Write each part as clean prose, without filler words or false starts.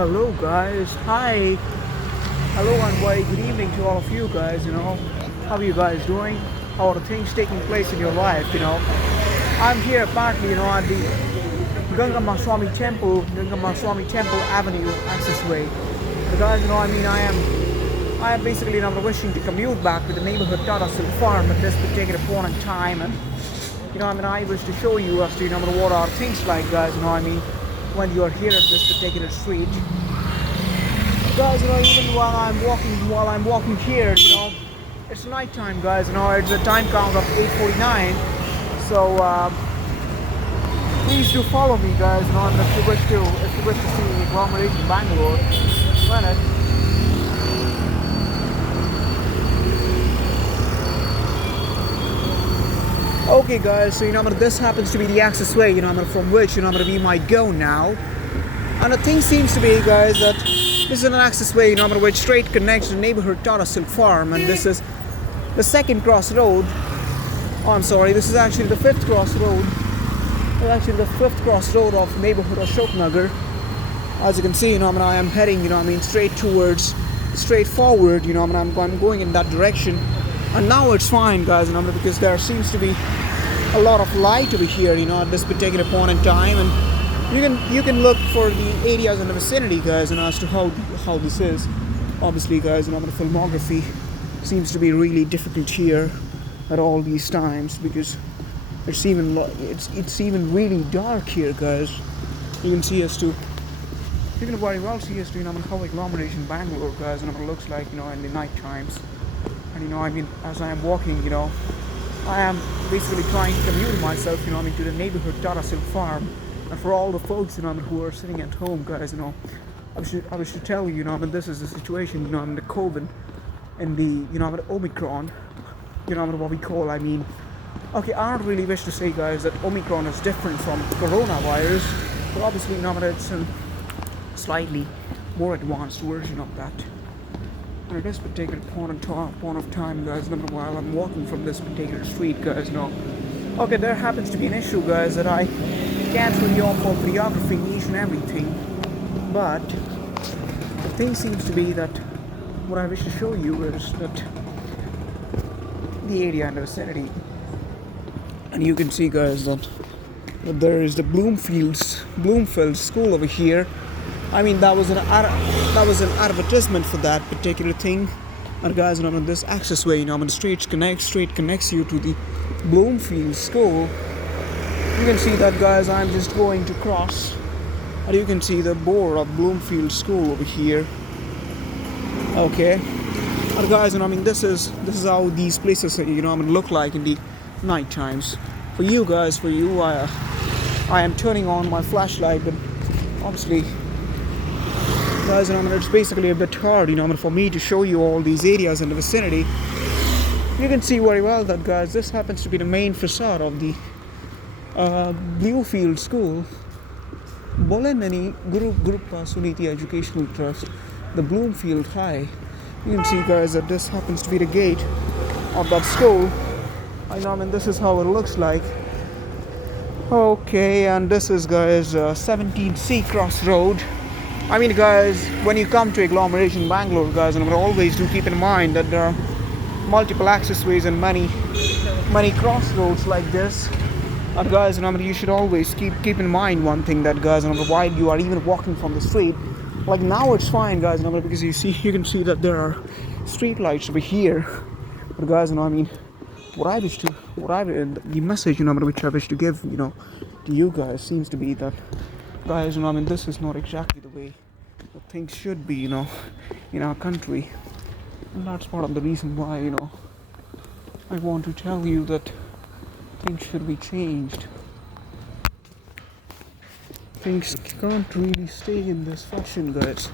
Hello guys, hi. Hello and very good evening to all of you guys, How are you guys doing? How are the things taking place in your life? I'm here apparently, at the GANGAMMA Swamy Temple, GANGAMMA Swamy Temple Avenue, ACCESWAY. The guys, I am basically wishing to commute back to the neighborhood TATA Silk Farm at this particular point in time, and I wish to show you as to what are things like, guys. When you are here at this particular street, guys. Even while I'm walking here, it's night time, guys. It's a time count of 8:49. So please do follow me, guys. If you wish to see agglomeration Bangalore, planet. Okay guys, so this happens to be the accessway, from which we might go now. And the thing seems to be, guys, that this is an accessway, which straight connects the neighborhood TATA Silk Farm, and this is the second crossroad. Oh, I'm sorry, this is actually the fifth crossroad. It's actually the fifth crossroad of neighborhood Ashoknagar. As you can see, I am heading, straight forward, I'm going in that direction. And now it's fine, guys, because there seems to be a lot of light over here, at this particular point in time, and you can look for the areas in the vicinity, guys, as to how this is. Obviously, guys, the filmography seems to be really difficult here at all these times, because it's even really dark here, guys. You can see you can very well see as to how agglomeration Bangalore, guys, looks like, in the night times. And as I am walking, I am basically trying to commute myself, to the neighborhood TATA Silk Farm. And for all the folks, who are sitting at home, guys, I wish to tell you, this is the situation, in the COVID and the, the Omicron, what we call, okay, I don't really wish to say, guys, that Omicron is different from coronavirus, but obviously, it's a slightly more advanced version of that. And at this particular point of time, guys, while I'm walking from this particular street, guys, okay, there happens to be an issue, guys, that I can't really offer videographing each and everything, but the thing seems to be that what I wish to show you is that the area in the vicinity, and you can see, guys, that there is the Bloomfield School over here. That was an advertisement for that particular thing. And guys, this accessway, the straight connects you to the Bloomfield School. You can see that, guys, I'm just going to cross, and you can see the board of Bloomfield School over here. Okay, and guys, this is how these places, look like in the night times. For you guys, I am turning on my flashlight, but obviously, guys, it's basically a bit hard, for me to show you all these areas in the vicinity. You can see very well that, guys, this happens to be the main facade of the Bluefield School, Bolenani Group Suniti Educational Trust, the Bloomfield High. You can see, guys, that this happens to be the gate of that school. This is how it looks like. Okay, and this is, guys, 17C Crossroad. Guys, when you come to agglomeration Bangalore, guys, always do keep in mind that there are multiple accessways and many crossroads like this. And guys, you should always keep in mind one thing, that, guys, while you are even walking from the street, like now it's fine, guys, because you can see that there are street lights over here. But guys, the message, which I wish to give, to you guys seems to be that, guys, this is not exactly the way that things should be, in our country. And that's part of the reason why, I want to tell you that things should be changed. Things can't really stay in this fashion, guys.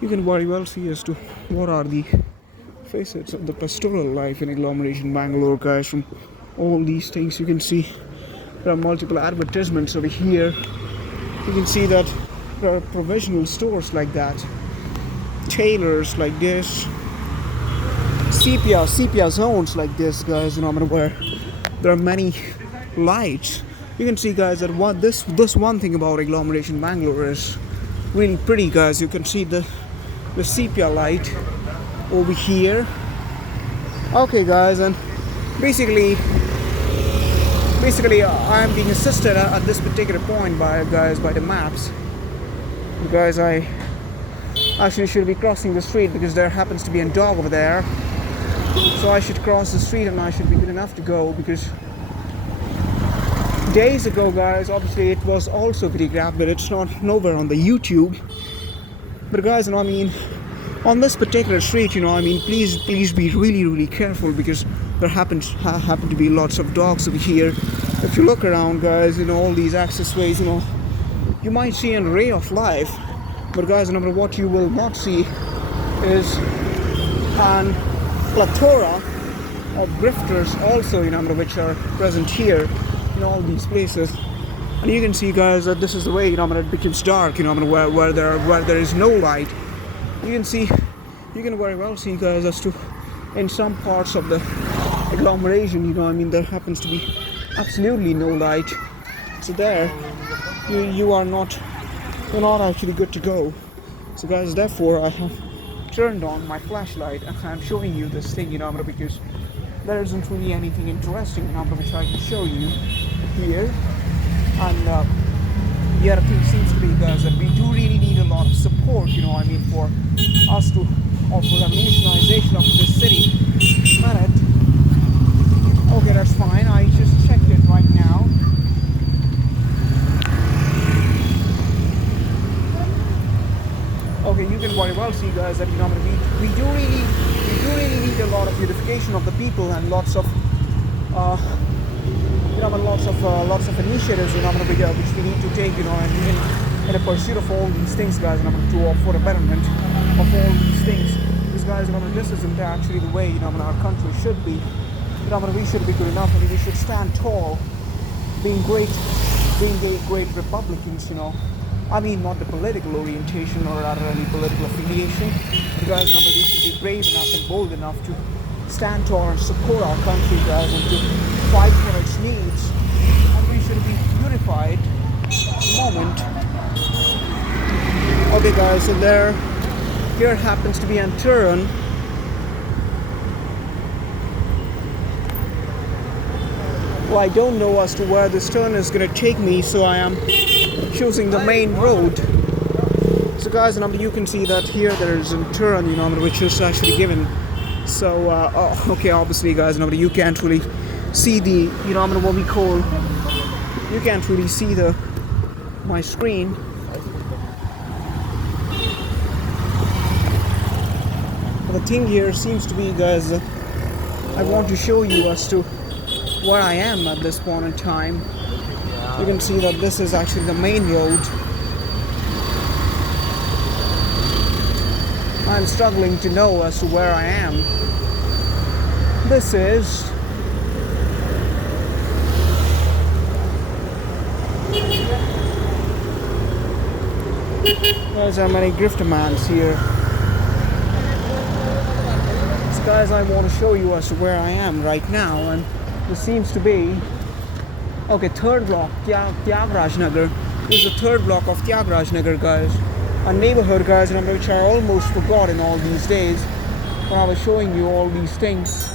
You can very well see as to what are the facets of the pastoral life in agglomeration Bangalore, guys. From all these things, you can see there are multiple advertisements over here. You can see that there are provisional stores like that, tailors like this, sepia zones like this, guys, where there are many lights you can see, guys, that this one thing about agglomeration Bangalore is really pretty, guys. You can see the sepia light over here. Okay, guys, and basically I am being assisted at this particular point by the maps. Guys, I actually should be crossing the street because there happens to be a dog over there. So I should cross the street and I should be good enough to go, because days ago, guys, obviously it was also videographed, but it's not nowhere on the YouTube. But guys, you know, I mean, on this particular street, you know, I mean, please be really careful, because there happen to be lots of dogs over here. If you look around, guys, you know, all these accessways, you know, you might see an array of life, but guys, remember, what you will not see is an plethora of grifters also, you know, which are present here in all these places. And you can see, guys, that this is the way, you know, it becomes dark, you know, where there is no light. You can very well see, guys, as to in some parts of the agglomeration, you know, I mean, there happens to be absolutely no light. So there, you're not actually good to go. So guys, therefore I have turned on my flashlight and I'm showing you this thing, you know, because there isn't really anything interesting, you know, which I can show you here. And the other thing seems to be, guys, that we do really need a lot of support, you know, I mean, for us to offer the nationalization of this city. Minute. Okay, that's fine. I just checked it right now. Okay, you can very well see, guys, that, you know, we do really need a lot of unification of the people and lots of lots of initiatives, you know, which we need to take, you know, in a pursuit of all these things, guys, you know, for the betterment of all these things. Because, guys, you know, this isn't actually the way, you know, our country should be. You know, we should be good enough, and we should stand tall, being great Republicans, you know. I mean, not the political orientation or rather any political affiliation. You guys, you know, we should be brave enough and bold enough to stand tall and support our country, guys, and to fight for its needs. And we should be unified at the moment. Okay, guys, so here happens to be a turn. Well, I don't know as to where this turn is going to take me, so I am choosing the main road. So, guys, you can see that here there is a turn, you know, which is actually given. So, okay, obviously, guys, you can't really see the, you know, what we call, you can't really see my screen. But the thing here seems to be, guys, I want to show you as to where I am at this point in time. You can see that this is actually the main road. I'm struggling to know as to where I am. This is there's so many griftermans here. So, guys, I want to show you as to where I am right now, and this seems to be, okay, third block, Nagar. This is the third block of Nagar, guys. A neighborhood, guys, which I almost forgot in all these days when I was showing you all these things.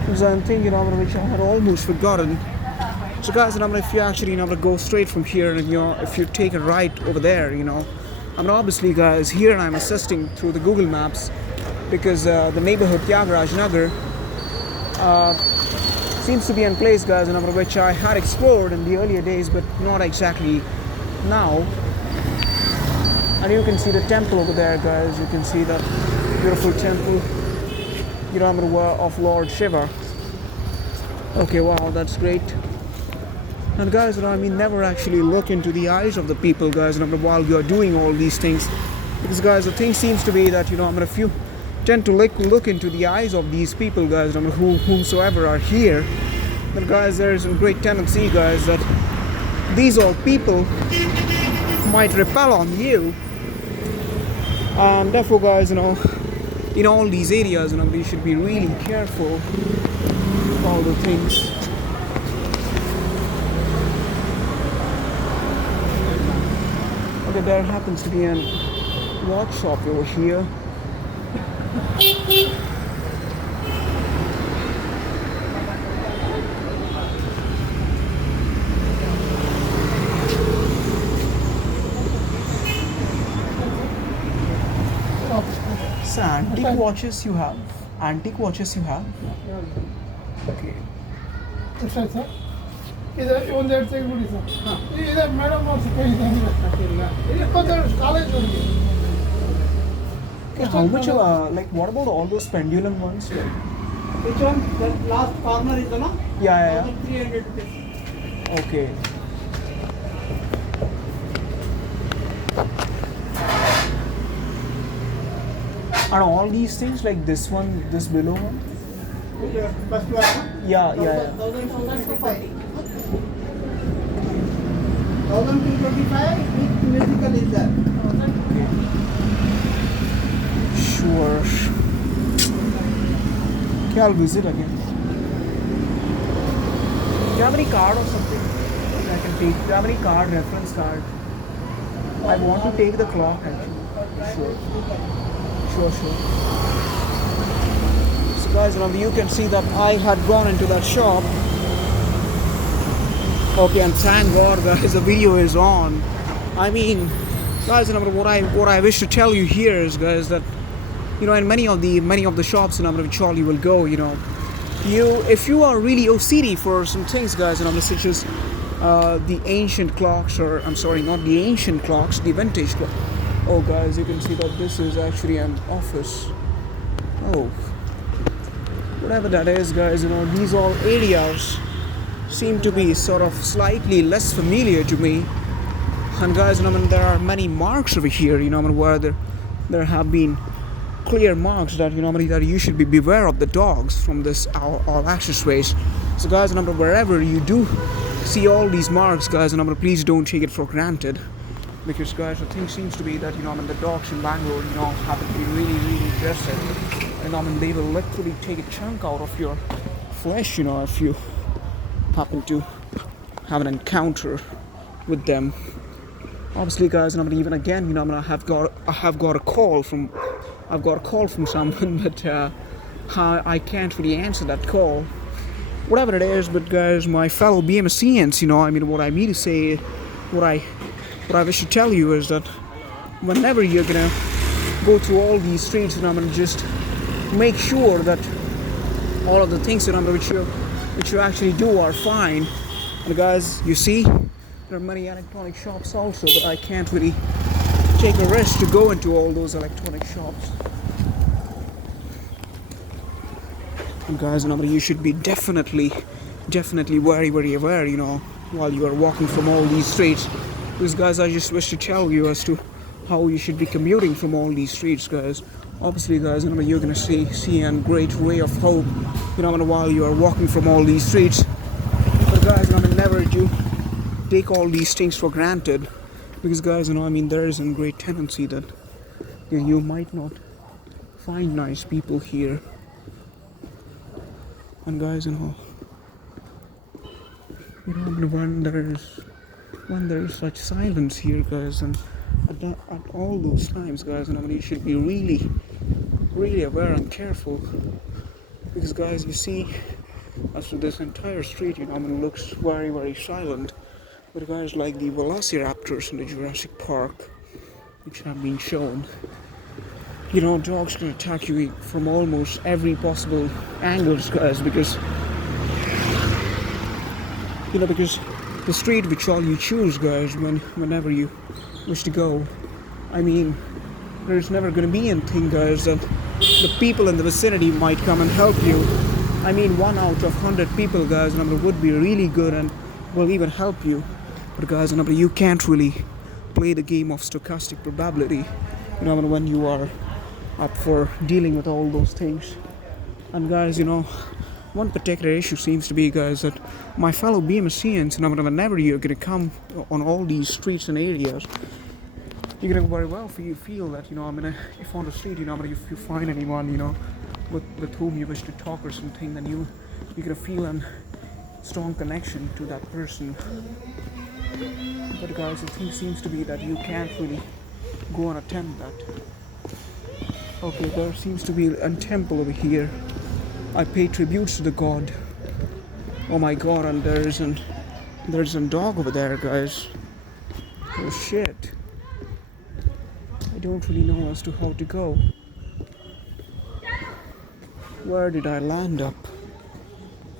Because I'm thinking, which I had almost forgotten. So, guys, if you actually go straight from here, and if you take a right over there, you know, obviously, guys, here I'm assisting through the Google Maps, because the neighborhood Nagar seems to be in place, guys, which I had explored in the earlier days, but not exactly now. And you can see the temple over there, guys. You can see that beautiful temple, you know, of Lord Shiva. Okay, wow, that's great. And, guys, never actually look into the eyes of the people, guys, while you are doing all these things. Because, guys, the thing seems to be that, you know, if you tend to look into the eyes of these people, guys, whomsoever are here, then, guys, there's a great tendency, guys, that these all people might repel on you. Therefore, guys, in all these areas, we should be really careful with all the things. Okay, there happens to be an watch shop over here. So antique watches you have? Antique watches you have? Okay. इधर ಒಂದೆರಡು ತೆಗೆದ್ಬಿಡಿ sir ಇದೇ madam ಅವ್ರು ಕೈಯಿದೆ college ಹೋಗಿ Okay, how much like what about all those pendulum ones? Which one? The last corner is the no? Yeah. 300 rupees. Okay. And all these things like this one, this below one? First one? Yeah. 1225. 1225 with musical is there. Sure. Okay, I'll visit again. Do you have any card or something I can take? Do you have any card, reference card? I want to take the clock actually. Sure. So guys, now you can see that I had gone into that shop. Okay, and thank God guys, the video is on. I mean, guys, what I wish to tell you here is, guys, that in many of the shops which all you will go, if you are really OCD for some things, guys, such as the ancient clocks, or I'm sorry, not the ancient clocks, the vintage clock. Oh guys, you can see that this is actually an office. Oh, whatever that is, guys, these all areas seem to be sort of slightly less familiar to me. And guys, there are many marks over here, where there have been clear marks that that you should be beware of the dogs from this all accessways. So guys, wherever you do see all these marks, guys, please don't take it for granted, because guys, the thing seems to be that the dogs in Bangalore happen to be really aggressive, and they will literally take a chunk out of your flesh if you happen to have an encounter with them. Obviously, guys, even again, I have got a call from someone, but I can't really answer that call. Whatever it is, but guys, my fellow BMSCENs, what I mean to say, what I wish to tell you is that whenever you're gonna go through all these streets, just make sure that all of the things which you actually do are fine. And guys, you see, there are many electronic shops also, but I can't really take a risk to go into all those electronic shops. And guys, you should be definitely very aware, while you are walking from all these streets. Because guys, I just wish to tell you as to how you should be commuting from all these streets, guys. Obviously, guys, you're gonna see a great ray of hope, while you are walking from all these streets. But guys, never do take all these things for granted, because guys, there is a great tendency that you might not find nice people here. And guys, when there is such silence here, guys, and at all those times, guys, you should be really aware and careful, because guys, you see, as to this entire street, looks very silent. But guys, like the velociraptors in the Jurassic Park, which have been shown, dogs can attack you from almost every possible angles, guys, because the street which all you choose, guys, whenever you wish to go, there's never going to be anything, guys, that the people in the vicinity might come and help you. 1 out of 100 people, guys, would be really good and will even help you. But guys, you can't really play the game of stochastic probability, when you are up for dealing with all those things. And guys, one particular issue seems to be, guys, that my fellow BMSCENs, whenever you're going to come on all these streets and areas, you're going to very well feel that, if on the street, if you find anyone, with whom you wish to talk or something, then you're going to feel a strong connection to that person. But guys, the thing seems to be that you can't really go and attempt that. Okay, there seems to be a temple over here. I pay tributes to the god. Oh my god, and there's a dog over there, guys. Oh shit. I don't really know as to how to go. Where did I land up?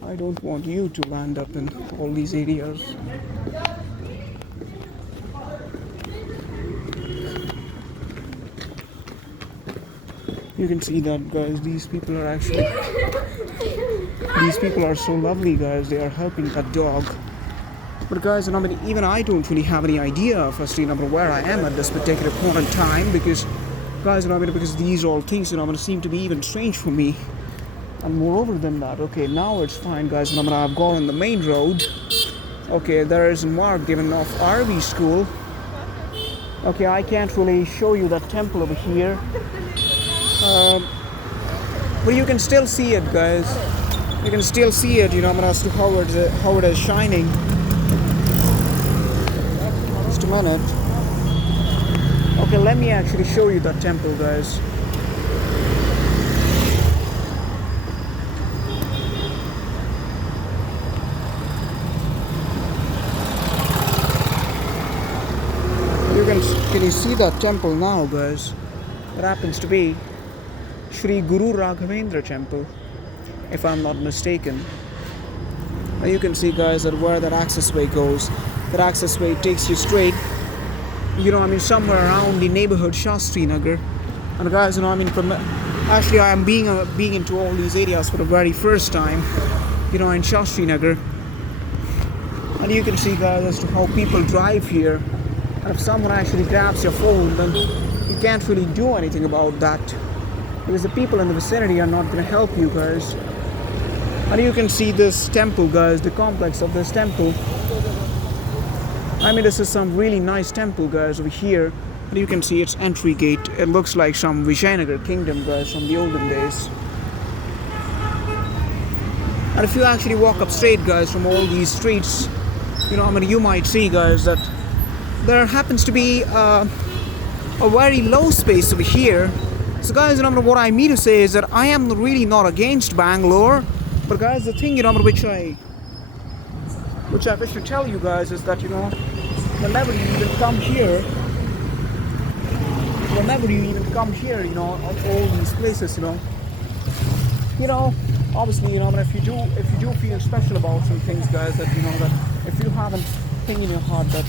I don't want you to land up in all these areas. You can see that, guys, these people are so lovely, guys. They are helping that dog. But guys, even I don't really have any idea, firstly, where I am at this particular point in time, because, guys, because these all things, seem to be even strange for me. And moreover than that, okay, now it's fine, guys. I've gone on the main road. Okay, there is a mark given of RV school. Okay, I can't really show you that temple over here. But you can still see it, guys. You can still see it, as to how it is shining. Just a minute. Okay, let me actually show you that temple, guys. Can you see that temple now, guys? It happens to be Shri Guru Raghavendra temple, if I'm not mistaken. Now you can see, guys, that where that accessway goes. That accessway takes you straight, somewhere around the neighborhood Shreenivasaiah. And guys, actually I am being into all these areas for the very first time, in Shreenivasaiah. And you can see, guys, as to how people drive here. And if someone actually grabs your phone, then you can't really do anything about that, because the people in the vicinity are not going to help you, guys. And you can see this temple, guys, the complex of this temple. This is some really nice temple, guys, over here. And you can see its entry gate. It looks like some Vijayanagar kingdom, guys, from the olden days. And if you actually walk up straight, guys, from all these streets, you might see, guys, that there happens to be a very low space over here. So, guys, what I mean to say is that I am really not against Bangalore, but, guys, the thing, which I wish to tell you guys is that, whenever you even come here, of all these places, obviously, if you do feel special about some things, guys, that, that if you have a thing in your heart that